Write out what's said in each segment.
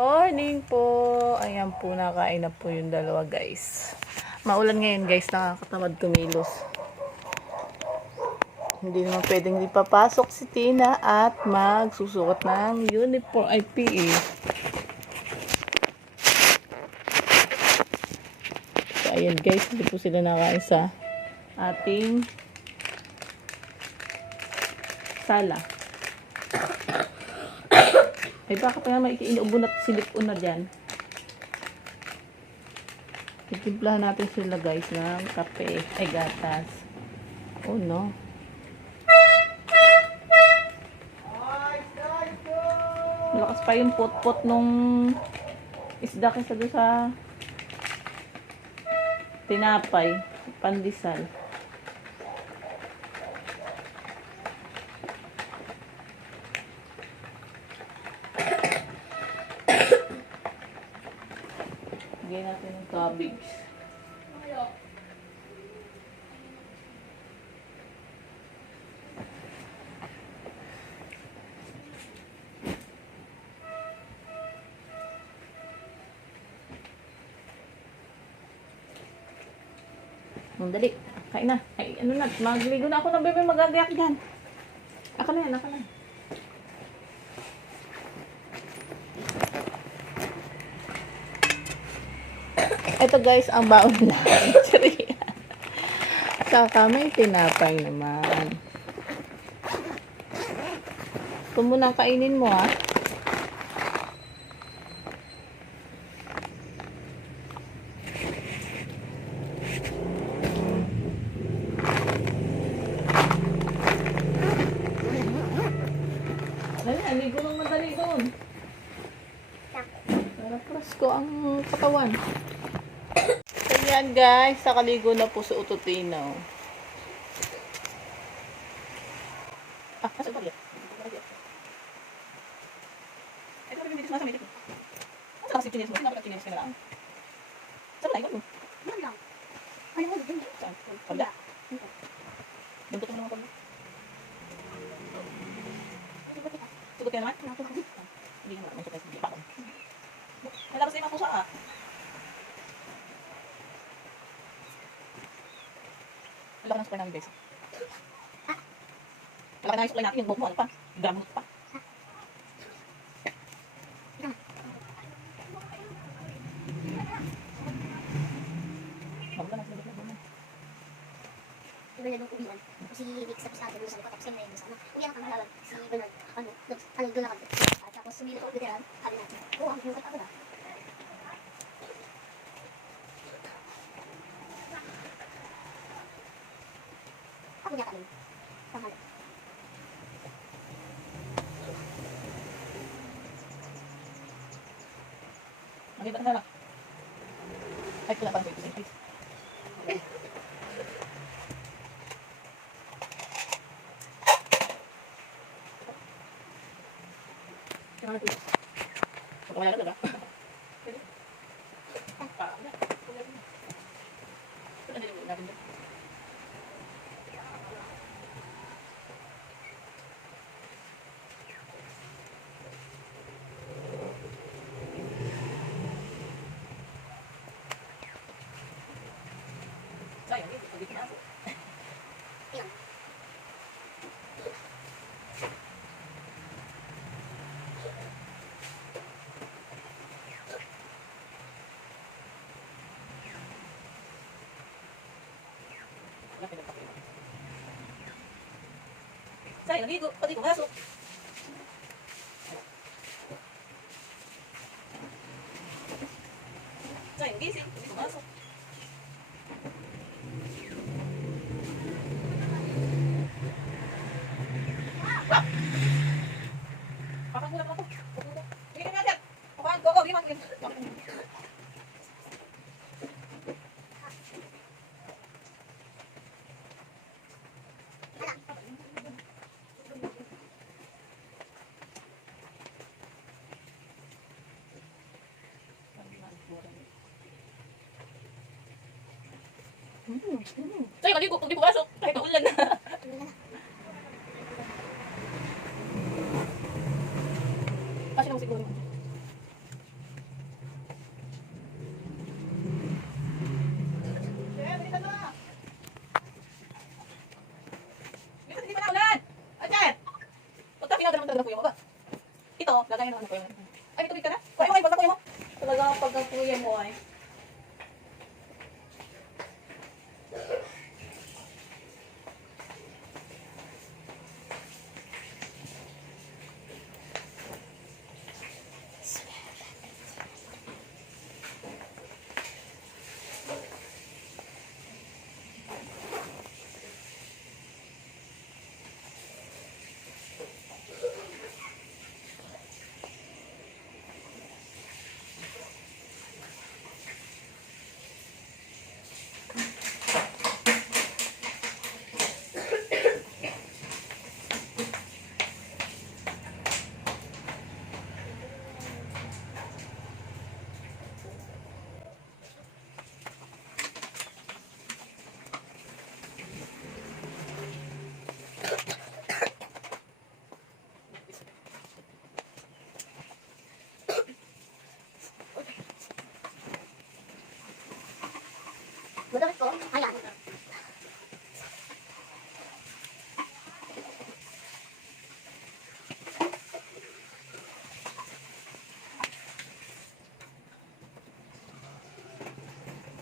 morning po. Ayan po, nakain na po yung dalawa guys. Maulan ngayon guys, nakakatamad kumilos. Hindi naman pwedeng di papasok si Tina at magsusuot ng uniform ay PE. So ayan guys, hindi po sila nakain sa ating sala. Ay baka pa nga may inuubo na silip-un na dyan. Titimplahan natin sila guys ng kape. Ay gatas. Oh no. Malakas pa yung pot-pot nung isda kaysa doon sa tinapay. Pandesal. Lagyan natin ng cabbage. Dali. Kain na. Ay, ano na. Magligo na ako ng bebe. Magagayak dyan. Aka na yan. Aka na. Ito guys, ang baon na. Saka may tinapay naman. Ito muna kainin mo ha. Dali, aligo ng madali doon. Para presko ang katawan. So yan guys, nakaligo na po sa ututinaw. Asa ba yan? Ito rin yung sumasamit ito. Asa kasi chinis mo? Sinabi ka chinis ka na lang. Saan na ikaw? Yan lang. Ayaw mo, dito. Saan? Pagda. Buntot mo naman pagda. Sugot ka naman? Hindi naman. May surprise. Hindi pa ako. Nalabas na yung mga pusa ah. Wala ka ng supply namin guys. Wala ka na yung supply natin. Yung buhok mo ano pa. Gamot pa. Mabula na sila dito. Iba na nung uwian. Si Vic sa pisado doon sa likod. Tapos na yun sa ano. Uwian ang kamahalag. Si Bernard. Ano doon na kami. At tapos sumilip ako bitiran. Sabi natin. Oo, ang hinukat ako na. Ako niya kami. Panghalag. Maganda ka na. Ay, wala pa ang baby. Please. Pagkawala ka ba? Sayang, hindi ko na ako. Sayang, ligo. Pati pumasok. Sayang, gising. Pati pumasok. Pakang ako. Hindi ka natin. Pakang ko. Hindi man. Sayang, kaligo. Pag di pumasok. Kahit maulan na. Kasi naman siguro. Lagayan ng ano ko yun. Ay, tubig ka na? Kuya mo, ay, pagkakuya mo. Talaga, pagkakuya mo ay. Madamit ko. Ayan.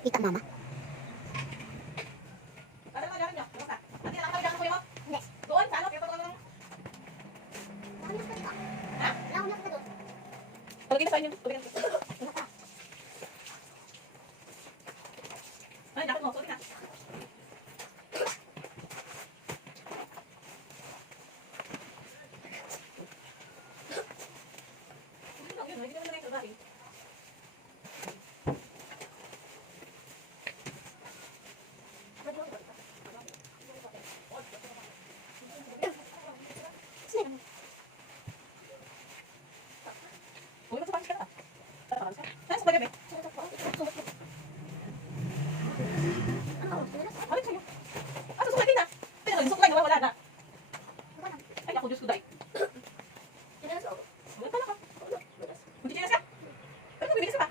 Kita mama. Ano naman gagawin niyo? Basta. Ate, ang kami kuya mo? Hindi. Doon, sa ano? Pero pagkakuya mo. Nakamiyak ka dito. Ha? Nakamiyak ka doon. Palagay na sa inyo. Tubig na. Ay, jacket mo. Tubig na. Hindi naman na yung trabaho. Uy, magsapanis ka na. Saan sa paggabi? Balik sa'yo. Ah, susulat din na. Tingnan, susulat, wala na. Ay, ako, Diyos ko, dahil. Wala pala ka. Magchichinas ka? Pero bibilis ka pa.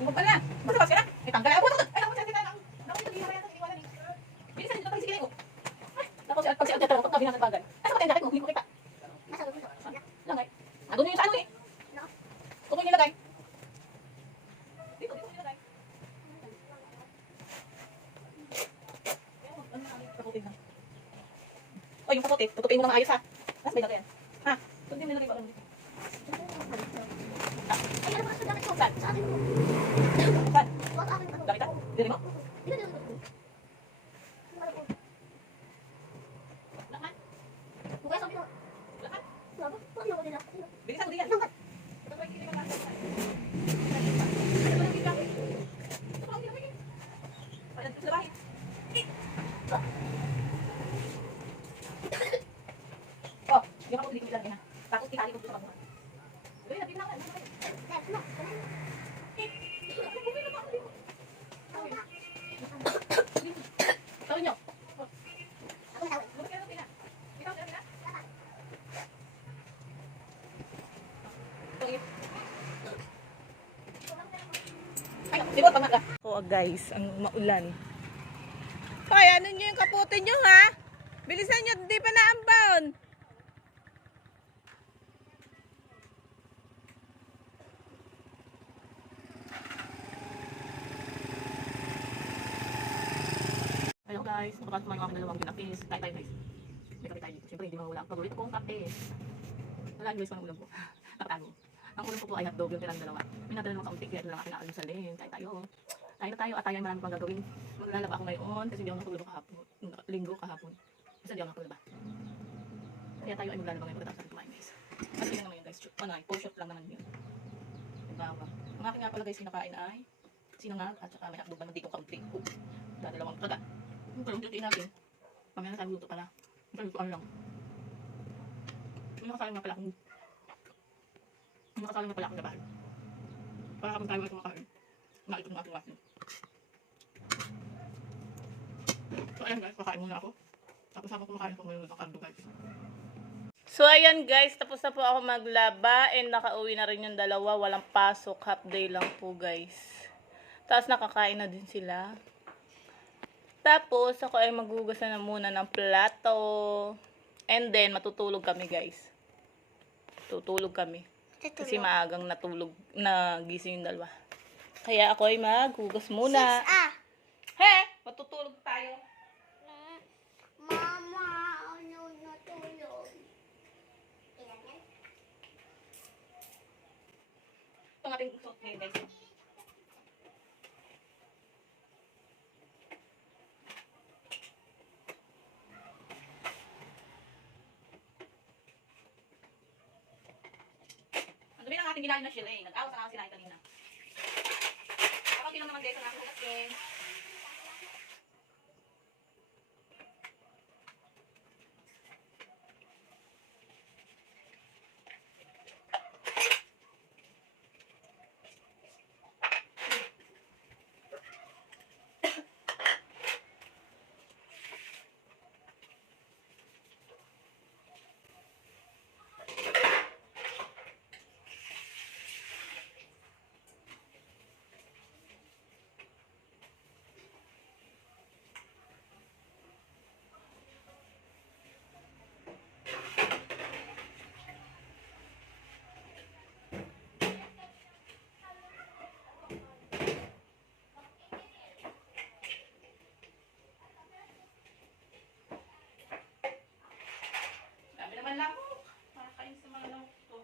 Huwag pala. Magsapanis ka na. Ay, tanggal. Ay, puto. Ay, ako, dyan, dyan, dyan. Naku, ito, ginawa yan. Iwanan eh. Bilisan, dito, pagsigilin ko. Ay, naku, pag si Alja talaga, pag tabi na sa bagay. Ay, sa jacket mo, hindi ko kita. Langay. Ah, doon yun sa ano eh. Kung yung nilagay. Dito yung nilagay. Oh, yung kapote. Tutupiin mo na maayos ha. Mas may lagay yan. Ha? Doon din nilagay ba? Saan? Saan? Gamit ha? Dili mo? Lakan? Lakan? Bilisan mo din yan. Ito pa yung kinilang lakas. Ito pa yung kinilang. Ito pa yung kinilang. Pagkat sa labahin. Oh, yung ako dito lang ha. Tapos itali ko dito sa kabuhan. Uy, natin lang. Tawin nyo. Lumit ka na tina. Ikaw, tina, tina. Ito, ay, sibot, pamaga. Oh guys, ang maulan. Hoy, ano nyo yung kapote nyo ha? Bilisan nyo, di pa naambaon. Hello guys, napapasok mga dalawang pinakis. Tayo tayo guys. May kape tayo dito. Siyempre hindi mawala ang paborito kong kape. Wala guys, parang ulam ko. Nakatago. Ang ulam ko po ay hotdog yung tirang dalawa. Minatala naman kaunti kaya lang aking nakalusalin. Tayo tayo. Tayo na tayo at tayo marami pang gagawin. Maglalaba ako ngayon kasi hindi ako natulog kahapon. Linggo kahapon. Kasi hindi ako natulog. Kaya tayo ay maglalaba ngayon pagkatapos natin kumain guys. Ano yun naman yun guys? Ano ay, full shot lang naman yun. Diba? Ang aking nga pala guys, kinakain ay sinangag at saka may hotdog naman dito kaunti. Dalawang kaga. Pero yung duty natin, mamaya na tayo luto pala. Pero lutoan lang. May nakasaling nga pala akong labahan. Para kapag tayo ay kumakain, naitong ating wasin. So ayan guys, kakain muna ako. Tapos ako kumakain ako ngayon ng kaldo guys. So ayan guys, tapos na po ako maglaba and nakauwi na rin yung dalawa. Walang pasok, half day lang po guys. Tapos nakakain na din sila. Tapos, ako ay maghugas na muna ng plato. And then, matutulog kami, guys. Tutulog kami. Kasi maagang natulog, nagising yung dalawa. Kaya ako ay maghugas muna. He! Matutulog tayo. Mama, ano natulog? Ilan yan? Ito ang ating suot ngayon, guys. Ang dumi ng ating ginahin na sila eh. Nag-awas na ako sila kanina. Kapag lang naman guys, ang ating hugas eh. Dami naman lamok. Makakain sa mga lamok to.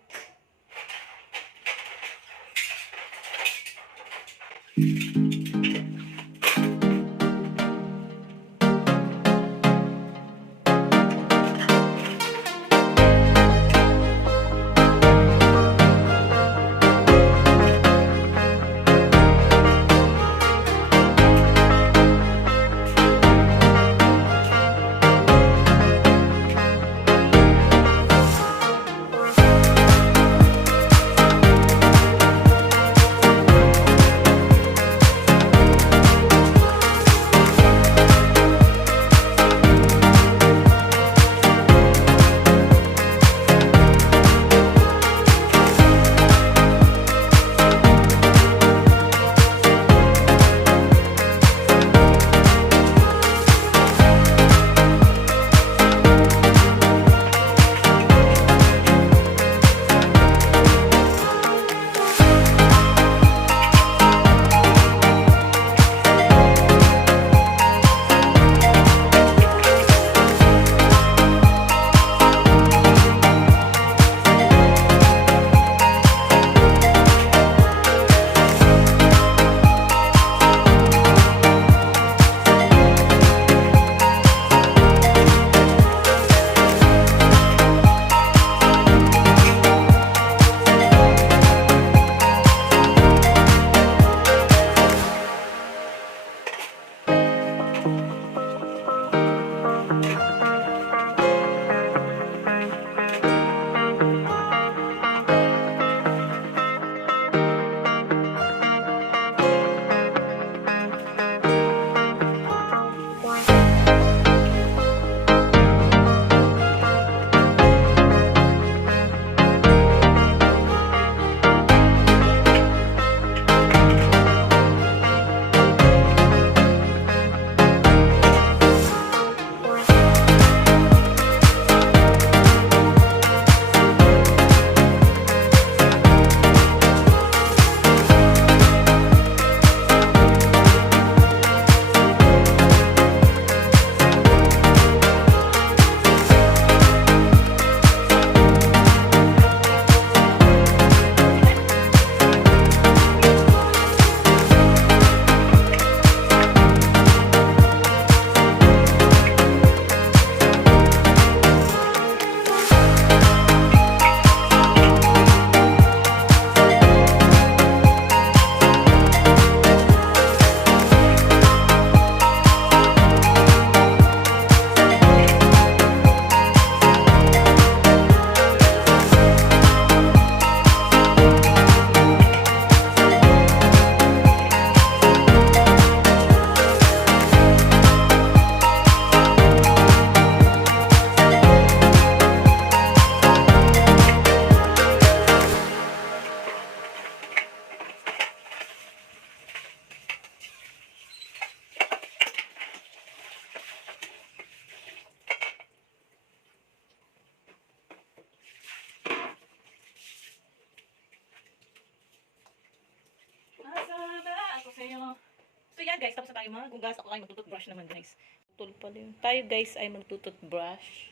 So yan guys, tapos na tayo maghugas. Ako ay magtututbrush naman guys. Tutul pala yun. Tayo guys ay magtututbrush.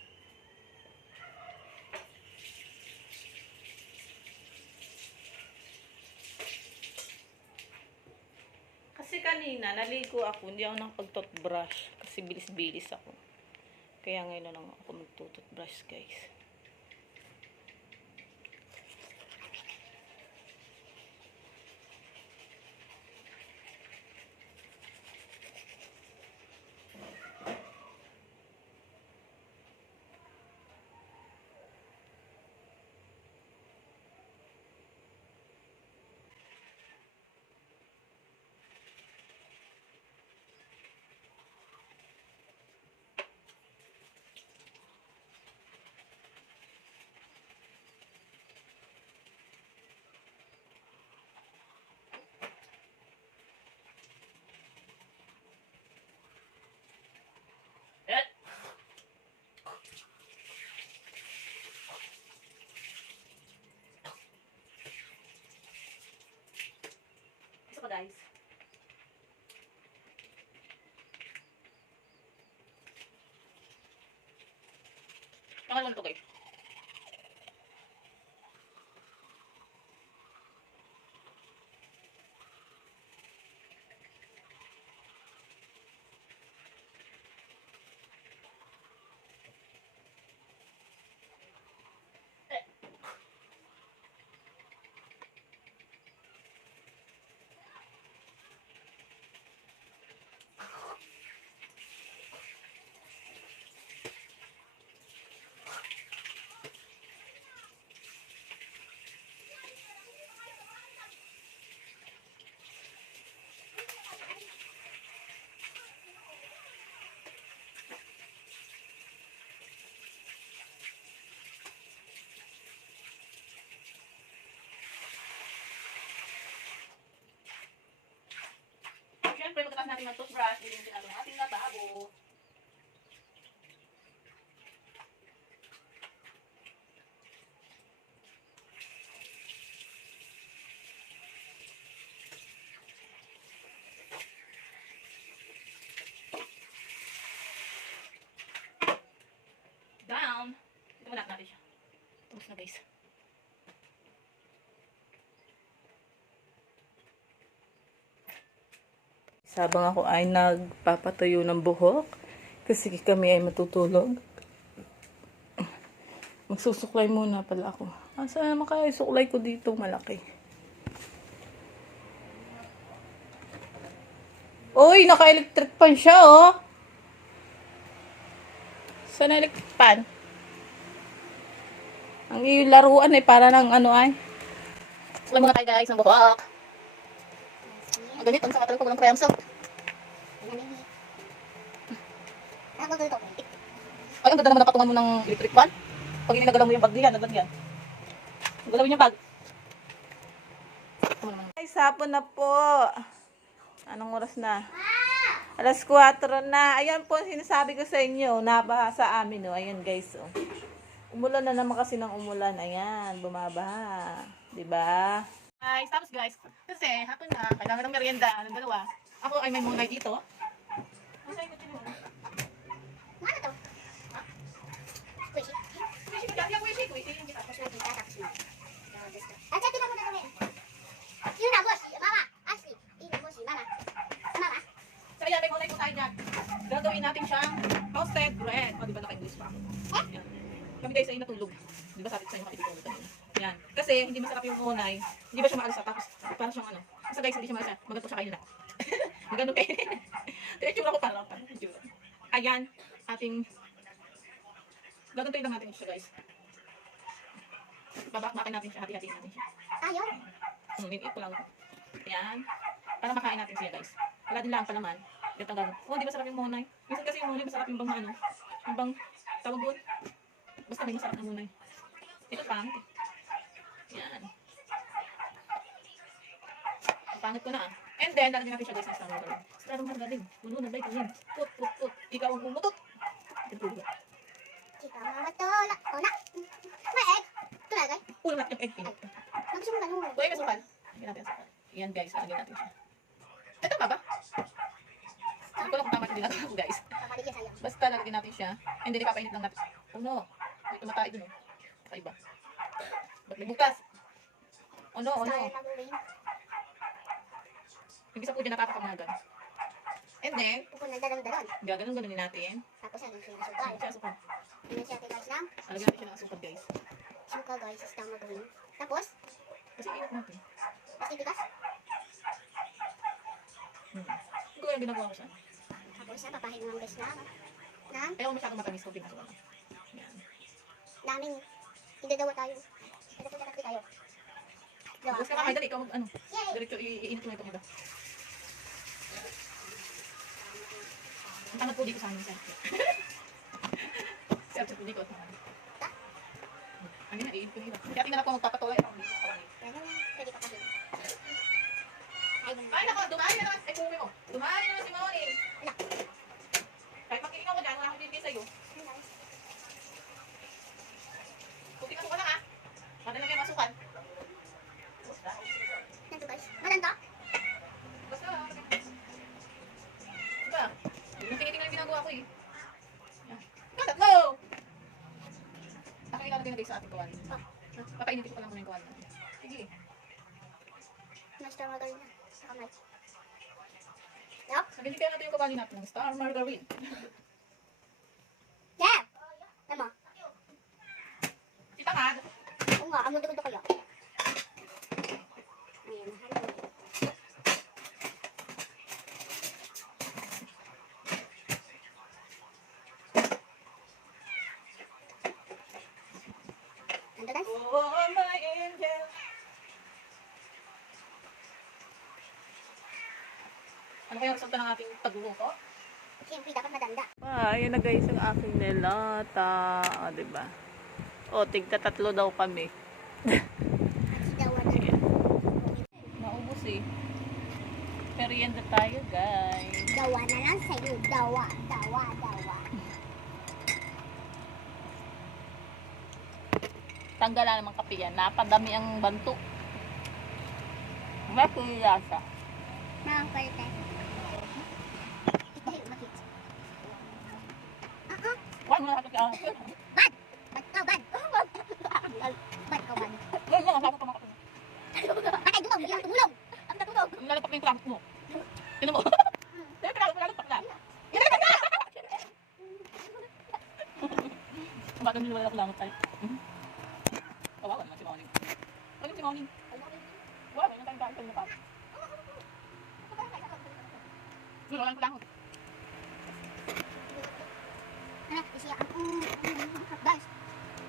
Kasi kanina, naligo ako, hindi ako nakapag-toothbrush. Kasi bilis-bilis ako. Kaya ngayon na lang ako mag-toothbrush, guys. Isa pa guys. Pangalan to guys. Siyempre, magkakas natin mag-toothbrush, lilimutin natin ang ating lababo. Down. Ito mo natin siya. Tapos na guys. Sabang ako ay nagpapatuyo ng buhok kasi kami ay matutulog. Magsusuklay muna pala ako. Saan naman kaya yung suklay ko dito malaki? Uy, naka-electric pan siya, oh. Saan electric pan? Ang iyong laruan ay para ng ano ay. Suklay muna tayo guys ng buhok. Ang ganito, ang sakatalo ko ng kremso. Ay, ang ganda naman ang patungan mo ng electric fan. Pag inilagalaw mo yung bag diyan, naglag yan. Nagalawin yung bag. Ay, sapon na po. Anong oras na? Alas 4 na. Ayan po, sinasabi ko sa inyo, nabaha sa amin, oh. Ayan, guys, oh. Umulan na naman kasi ng umulan. Ayan, bumabaha. Diba? Guys, tapos guys, kasi hapon na, kailangan ng merienda, ng dalawa. Ako ay may munay dito. Ano sa'yo ko mo? Ano to? Squishy. Wishing, kaya wishing, wishing. Tapos tapos na. At ito na muna gawin. Yun na, boss. Mama. Ashley. Yun na, boss. Mama. Mama. So ayan, may munay po tayo dyan. Gagawin natin siyang toasted bread. O, di ba naka-English pa ako? Yan. Kami guys ay natulog. Di ba sabi ko sa'yo makikitulog kanina? Yan. Kasi hindi masarap yung munay. Hindi ba siya maalsa? Tapos parang siyang ano. Basta guys, hindi siya maalsa. Magato siya kayo na. Magano kayo. Ito yung tsura ko parang. Ayan. Ating gagantuin lang natin siya guys. Babakbakin natin siya. Hati-hatiin natin siya. Ayaw. Ito lang. Ayan. Para makain natin siya guys. Wala din lang palaman. Ito gagawin. Oh, di masarap yung munay. Minsan kasi yung munay masarap yung bang ano. Yung bang tawag doon. Basta may masarap na munay. Ito pangit eh. Yan. Ang pangit ko na ah. And then, lalagyan natin siya guys ng strawberry. Strawberry din. Puno na dahil yun. Put. Ikaw ang umutot. Ito. Ikaw matulak. O na. May egg. Tulagay. Ulo natin yung egg pin. Nagsumungan mo. Kuya, may sukal. Lagyan natin ang sukal. Yan guys, lalagyan natin siya. Ito ba ba? tama din natin ako guys. Papalik yan sayang. Basta lalagyan natin siya. And then ipapainit lang natin. Oh no. May tumatay dun oh. Kakaiba. Ba't may butas? Oh no, oh no. Star na gawin. Yung isa po dyan nakakapamagan. And then, Pupunan dalang-dalang. gaganon-ganonin natin. Tapos yan, yung sinasukal. Siya asukal. Tingnan siya guys ng Alagyan natin siya ng asukal guys. suka guys. Is tama gawin. Tapos, Kasi init natin. mas itigas. Hindi ko yung ginagawa ko siya. Tapos yan, papahin mo guys ng Ayaw masyadong matamis ko pinasukal. Yan. daming idadawa tayo. Ito po tatlo tayo. Dawa. Gusto ka dali, ikaw mag ano. Yay! Diretso iinit mo itong iba. Ang tangat po dito sa amin, sir. Sir, po dito. Ang ina, iinit ko dito. Kaya tingnan ako magpapatuloy. Yan na lang. Pwede papahin. Ay, ganun. Ay, nako, dumali na naman. Ay, kuwi mo. Dumali na naman si Maoni. Ala. Kahit magkikingaw ko dyan, wala akong bibigay sa'yo. Yan, guys. Kunti ka lang ha. Madala kayo masukan. Yan to guys. Malanda. Basta. Diba? Yung tinitingnan yung ginagawa ko eh. Yan. Katat mo! Ako ilalagay na guys sa ating kawali. Papainitin ko pa lang muna yung kawali natin. Sige. Mas tama gawin na. Sa kamay. Yup. Sabihin natin yung kawali natin ng Star Margarine. Yeah! Tama. Kita nga. Oo nga, ang mundo-mundo kayo. Ayan, halo. Ando guys? Oh, my angel. Ano kaya resulta ng ating pagluluto? Siyempre, dapat madanda. Ayan na guys yung aking nilata. O, diba? O, tigta tatlo daw kami. At si Dawa na. Ayan. Naubos eh. Merienda tayo guys. Dawa na lang sa'yo. Dawa, dawa, dawa. Tanggalan naman kape yan. Napadami ang banto. Bakit yung lasa? Nakakapalit tayo. Ito, bakit? Huwag mo na kapit ka. Bad! Bad ka, bad! Bad ka, bad. Huwag mo na kapit ka. Patay, dumog! Ilang tumulong! Ang natulog! Lalapak mo yung plamp mo. Tinan mo. Lalapak na. Bakit nyo wala kulangot tayo? Kawawa naman si Mauning. Ano si Mauning? Wala, may nang tayong mukha. Wala lang kulangot. Ano? Isiya ang guys.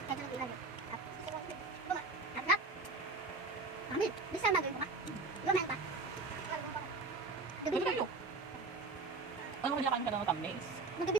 Kaya lang ilan. Buma. Atlap. Amin. Bisa magawin mo ka? Lumayan pa. Ano tayo? Ano kanya kain ka ng tamis?